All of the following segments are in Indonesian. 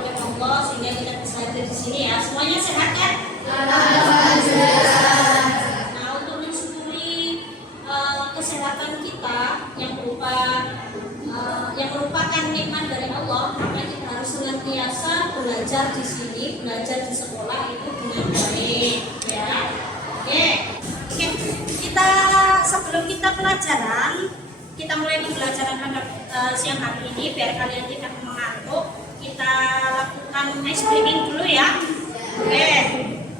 oleh Allah sehingga kita bisa hadir di sini ya. Semuanya sehat kan? Alhamdulillah. Nah, untuk mensyukuri kesehatan kita yang merupakan nikmat dari Allah, maka kita harus senantiasa belajar di sini, belajar di sekolah itu dengan baik, ya. Oke. Kita sebelum kita pelajaran, kita mulai pembelajaran pada siang hari ini biar kalian tidak mengantuk. Kita lakukan ice breaking dulu ya. Oke.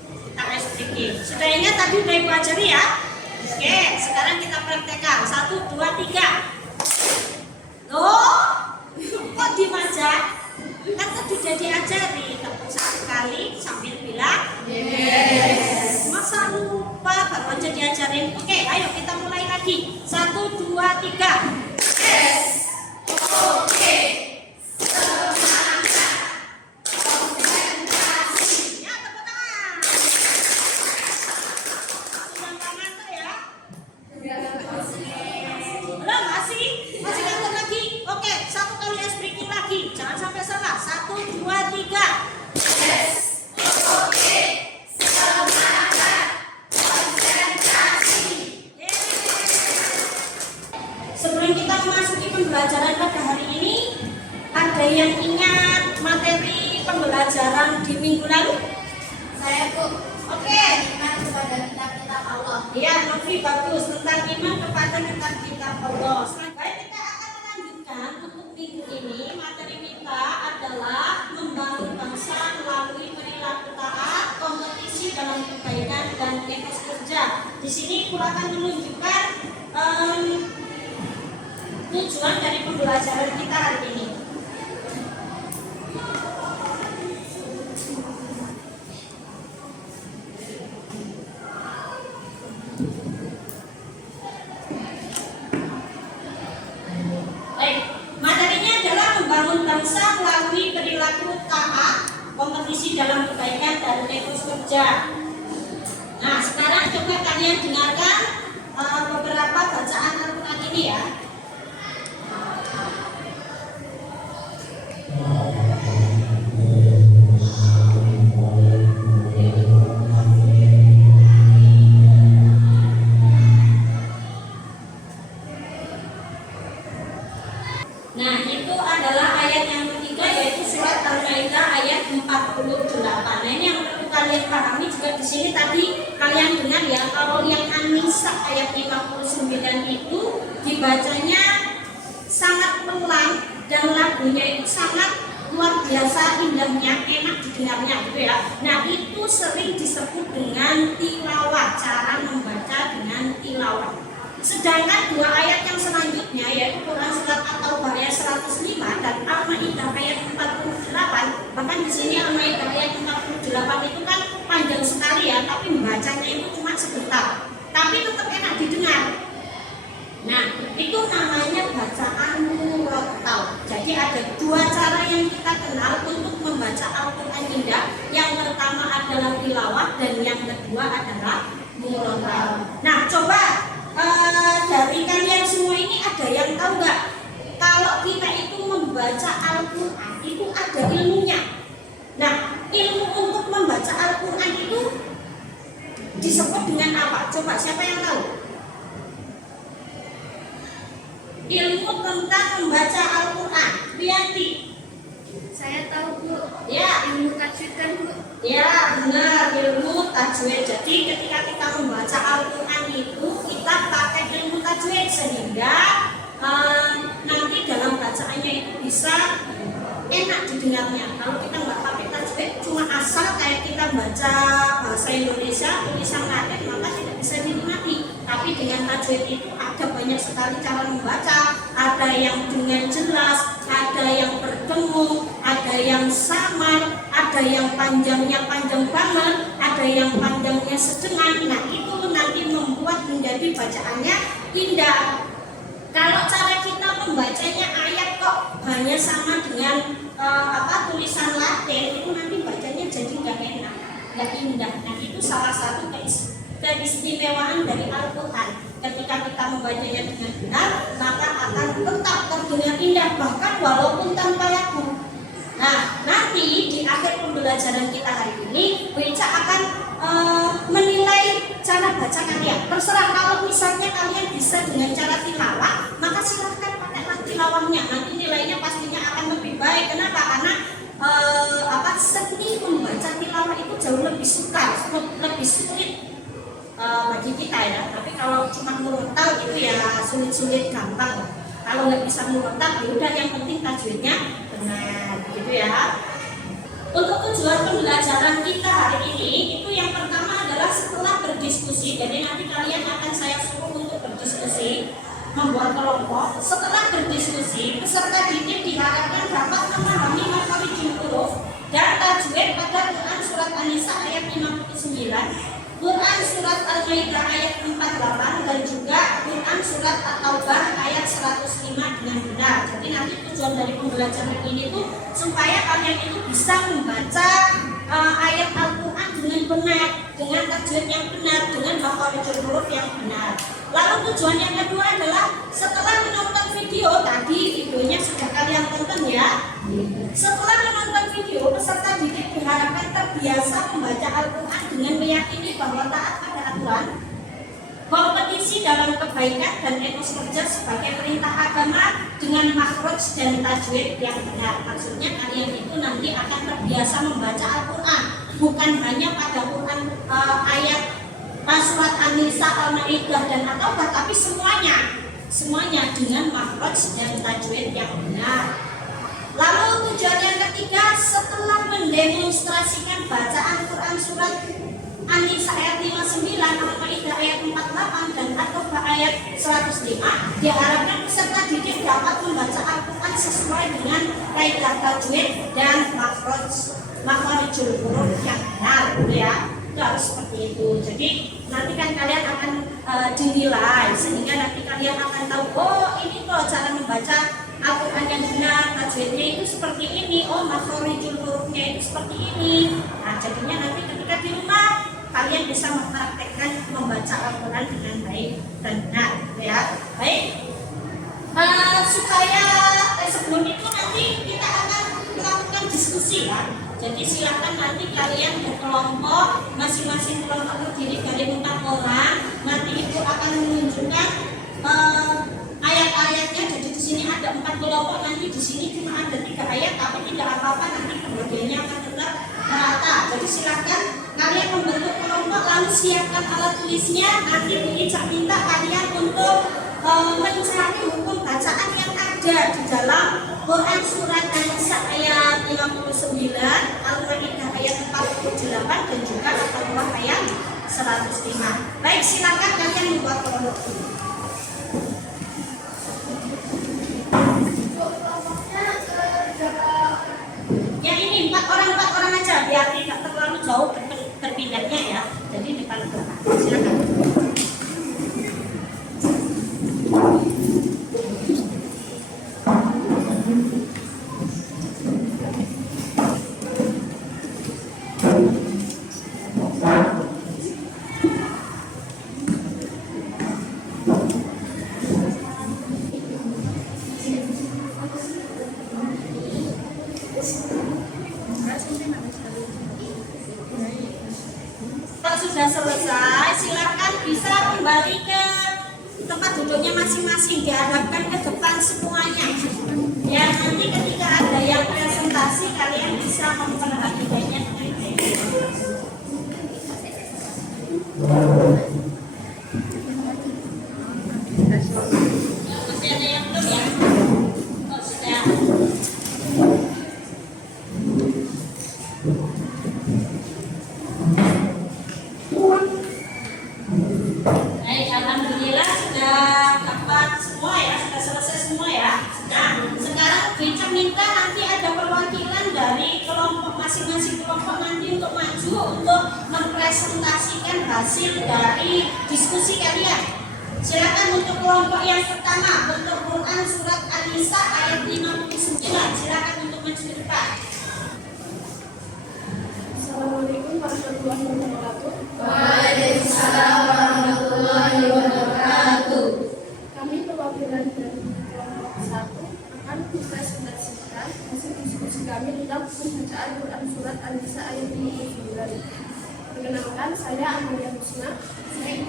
Kita ice breaking. Sudah ingat tadi udah ibu ajari ya? Oke, sekarang kita praktekkan. 1, 2, 3. Loh, kok dimaja? Kan tadi udah diajari. Tepuk sekali sambil bilang yes. Masa lupa baru aja diajarin. Oke, ayo kita mulai lagi. 1, 2, 3. Yes. Oke. Semangat. Konsentrasi. Ya, tepuk tangan. Sudah ngantuk ya? Belum, masih ngantuk lagi. Oke, satu kali ice breaking lagi. Jangan sampai salah. 1, 2, 3. Yes. Oke. Semangat. Konsentrasi. Sebelum kita memasuki pembelajaran pada hari ini, ada yang ingat materi pembelajaran di minggu lalu? Saya Bu. Oke. Iman kepada kitab-kitab Allah. Ya, Novi bagus tentang iman kepada kitab-kitab Allah. Baik, kita akan melanjutkan untuk minggu ini. Materi kita adalah membangun bangsa melalui perilaku taat, kompetisi dalam kebaikan dan etos kerja. Di sini aku akan menunjukkan tujuan dari pembelajaran kita hari ini. Baik, materinya adalah membangun bangsa melalui perilaku taat, kompetisi dalam kebaikan dan etos kerja. Nah, sekarang coba kalian dengarkan beberapa bacaan Al-Quran ini ya. Nah, itu adalah ayat yang ketiga, yaitu surat Al-Maidah ayat 48. Nah, ini yang perlu kalian pahami juga di sini tadi kalian dengar ya, kalau yang An-Nisa ayat 59 itu dibacanya sangat pelan dan lagunya itu sangat luar biasa indahnya, enak didengarnya gitu ya. Nah, itu sering disebut dengan tilawah, cara membaca dengan tilawah. Sedangkan dua ayat yang selanjutnya yaitu Quran surat At-Taubah ayat 105 dan Al-Maidah ayat 48. Bahkan di sini Al-Maidah ayat 48 itu kan panjang sekali ya, tapi membacanya itu cuma sebentar. Tapi tetap enak didengar. Nah, itu namanya bacaan murattal. Jadi ada dua cara yang kita kenal untuk membaca Al-Quran indah. Yang pertama adalah tilawah dan yang kedua adalah murattal. Nah, coba dari kalian semua ini ada yang tahu nggak kalau kita itu membaca Al-Quran itu ada ilmunya. Nah, ilmu untuk membaca Al-Quran itu disebut dengan apa? Coba siapa yang tahu? Ilmu tentang membaca Al-Quran. Bianti. Saya tahu Bu. Ya. Ilmu tajwid kan Bu. Ya, benar, ilmu tajwid. Jadi ketika kita membaca Al-Quran itu kita pakai ilmu tajwid sehingga nanti dalam bacaannya itu bisa enak didengarnya. Kalau kita nggak pakai tajwid, cuma asal kayak kita baca bahasa Indonesia tulisan latin, maka tidak bisa dinikmati. Tapi dengan tajwid itu ada banyak sekali cara membaca. Ada yang dengan jelas, ada yang berdengung, ada yang samar, ada yang panjangnya panjang banget, ada yang panjangnya sedang. Nah, itu nanti membuat menjadi bacaannya indah. Kalau cara kita membacanya ayat kok hanya sama dengan tulisan Latin, itu nanti bacanya jadi nggak enak, nggak indah. Nah, itu salah satu keistimewaan dari Al-Quran. Ketika kita membacanya dengan benar, maka akan tetap terdengar indah bahkan walaupun tanpa lagu. Nah, nanti pembelajaran kita hari ini, Bu Ica akan menilai cara baca kalian. Terserah, kalau misalnya kalian bisa dengan cara tilawah, maka silahkan pakailah tilawahnya. Nanti nilainya pastinya akan lebih baik. Kenapa? Karena seni membaca tilawah itu jauh lebih lebih sulit bagi kita ya. Tapi kalau cuma murotal itu ya sulit-sulit gampang. Kalau nggak bisa murotal, ya udah, yang penting tajwidnya benar, gitu ya. Untuk tujuan pembelajaran kita hari ini itu yang pertama adalah setelah berdiskusi. Jadi nanti kalian akan saya suruh untuk berdiskusi, membuat kelompok. Setelah berdiskusi, peserta didik diharapkan dapat memahami makhrajul huruf dan tajwid pada Quran surat An-Nisa ayat 59, Quran surat Al-Maidah ayat 48, dan juga Quran surat At-Taubah ayat 105 dengan benar. Jadi nanti tujuan dari pembelajaran ini tuh supaya kalian itu bisa membaca ayat Al-Quran dengan benar, dengan tajwid yang benar, dengan makhrajul huruf yang benar. Lalu tujuan yang kedua adalah setelah menonton video tadi, videonya sudah kalian tonton ya. Setelah menonton video, peserta didik diharapkan terbiasa membaca Al-Quran dengan meyakini bahwa taat pada aturan, kompetisi dalam kebaikan dan etos kerja sebagai perintah agama dengan makhraj dan tajwid yang benar. Maksudnya kalian itu nanti akan terbiasa membaca Al-Quran, bukan hanya pada Quran ayat surat An-Nisa, Al-Maidah dan At-Taubah, tapi semuanya dengan makhraj dan tajwid yang benar. Lalu tujuan yang ketiga, setelah mendemonstrasikan bacaan Quran surat An-Nisa ayat 59, Al-Maidah ayat 48 dan At-Taubah ayat 105, diharapkan peserta didik dapat membaca Al-Quran sesuai dengan kaidah tajwid dan makhrajul huruf yang benar, gitu ya. Itu harus seperti itu. Jadi nanti kan kalian akan dinilai, sehingga nanti kalian akan tahu, oh ini kok cara membaca Al-Quran yang benar, tajwidnya itu seperti ini, oh makhrajul hurufnya itu seperti ini. Nah jadinya nanti ketika di rumah kalian bisa mempraktekkan membaca Al-Quran dengan baik dan benar, ya. Baik, supaya sebelum itu nanti kita akan melakukan diskusi ya. Jadi silakan nanti kalian berkelompok, masing-masing kelompok terdiri dari 4 orang. Nanti itu akan menunjukkan ayat-ayatnya. Jadi di sini ada 4 kelompok, nanti di sini cuma ada 3 ayat, tapi tidak apa-apa, nanti pembagiannya akan tetap merata. Jadi silakan kalian membentuk kelompok, lalu siapkan alat tulisnya. Nanti Bu Ica minta kalian untuk mencari hukum bacaan yang ada di dalam Quran surat An-Nisa ayat 59, Al-Maidah ayat 48 dan juga At-Taubah ayat 105. Baik, silakan kalian membuat kelompok ini. Yang ini 4 orang aja, biar tidak terlalu jauh berpindahnya ya. Jadi di depan belakang. Silakan. Kalau sudah selesai, silakan bisa kembali ke tempat duduknya masing-masing, dihadapkan ke depan semuanya. Ya, nanti ketika ada yang presentasi, kalian bisa memperhatikannya dengan baik. Masih ada yang belum ya? Oh, sudah. Baik, alhamdulillah sudah dapat semua ya, sudah selesai semua ya. Nah, sekarang Beca minta nanti ada perwakilan dari kelompok masing-masing kelompok nanti untuk maju untuk mempresentasikan hasil dari diskusi kalian. Silakan untuk kelompok yang pertama, untuk Quran surat An-Nisa ayat 59. Silakan untuk maju ke depan. Assalamualaikum warahmatullahi wabarakatuh. Waalaikumsalam warahmatullahi wabarakatuh. Kami perwakilan dari kelompok 1 akan mempresentasikan hasil diskusi kami tentang bacaan Quran Surat An-Nisa ayat 59. Perkenalkan, saya Amalia Husna. Saya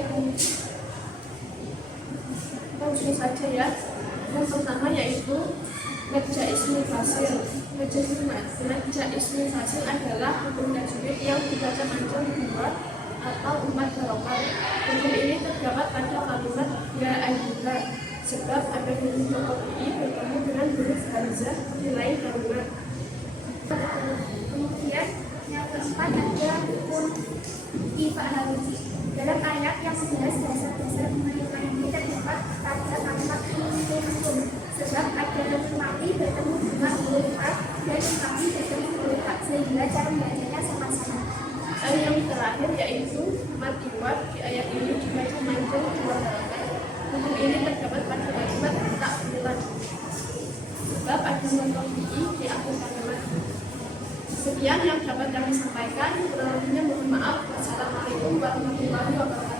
langsung saja ya. Yang pertama yaitu Baca Ismul Fasil. Baca Ismul Fasil adalah hukum tajwid yang dibaca panjang 2 atau 4 harokat. Hukum ini terdapat pada kalimat ya ayyuha, sebab ada huruf i bertemu dengan huruf hamzah di lain kalimat. Kemudian yang keempat ada hukum ifa'aluji. Dalam ayat yang 11 dasar-dasar pemerintahan ini terdapat pada kalimat hukum, sebab ada huruf mati bertemu dengan huruf a dan mati bertemu huruf a, sehingga cara membacanya sama-sama. Yang terakhir yaitu matiwat. Di ayat ini dibaca panjang 2 harokat. Hukum ini terdapat pada kalimat takbiran, sebab ada huruf i di akhir kalimat. Sekian yang dapat kami sampaikan. Kurang lebihnya mohon maaf. Wassalamualaikum warahmatullahi wabarakatuh.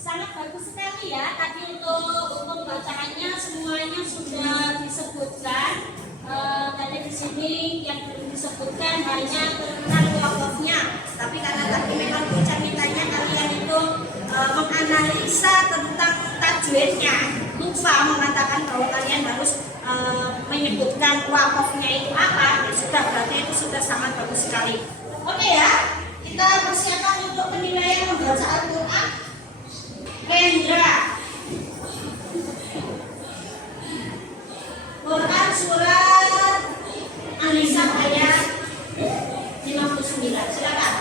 Sangat bagus sekali ya. Tadi untuk bacaannya semuanya sudah disebutkan. Tadi di sini yang belum disebutkan hanya tentang wakafnya. Tapi karena tadi memang ceritanya kalian itu menganalisa tentang tajwidnya, lupa mengatakan bahwa kalian harus menyebutkan wakafnya itu apa. Ya sudah, berarti itu sudah sangat bagus sekali. Oke ya, kita persiapan untuk penilaian membaca Al-Quran. Rendra, Quran surat An-Nisa ayat 59. Silakan.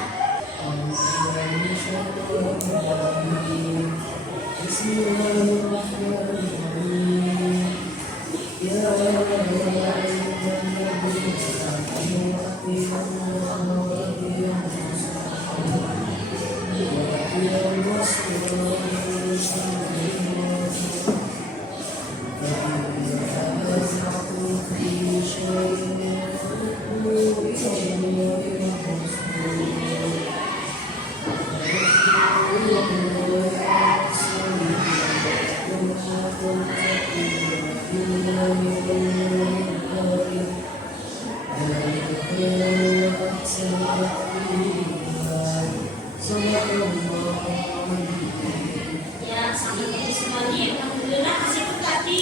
Ya, sangat bagus semuanya. Alhamdulillah, meskipun tadi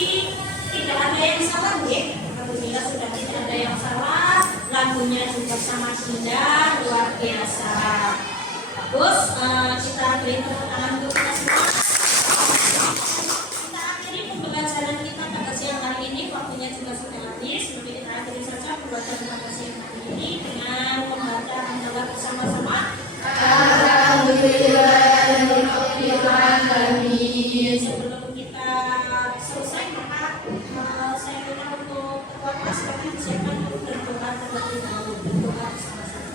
tidak ada yang salah ya. Alhamdulillah sudah tidak ada yang salah. Lagunya juga sama indah, luar biasa. Bagus, kita beri tepuk tangan untuk kita semua. Kita akhiri pembelajaran kita pada siang hari ini. Waktunya juga sudah habis. Maka kita akhiri saja pembelajaran pada siang hari ini dengan membaca hamdalah bersama-sama. Sebelum kita selesai, maka saya minta untuk ketua kelas kami silakan untuk berdoa terlebih dahulu. Berdoa bersama-sama.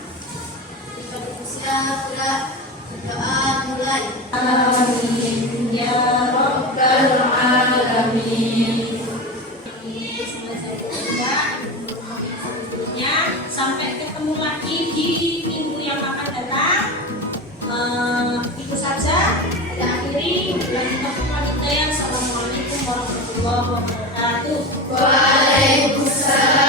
Doa mulai. Amin ya rabbal alamin. Sampai ketemu lagi di minggu yang akan datang. Itu saja. Kita akhiri. Assalamualaikum warahmatullahi wabarakatuh. Waalaikumsalam.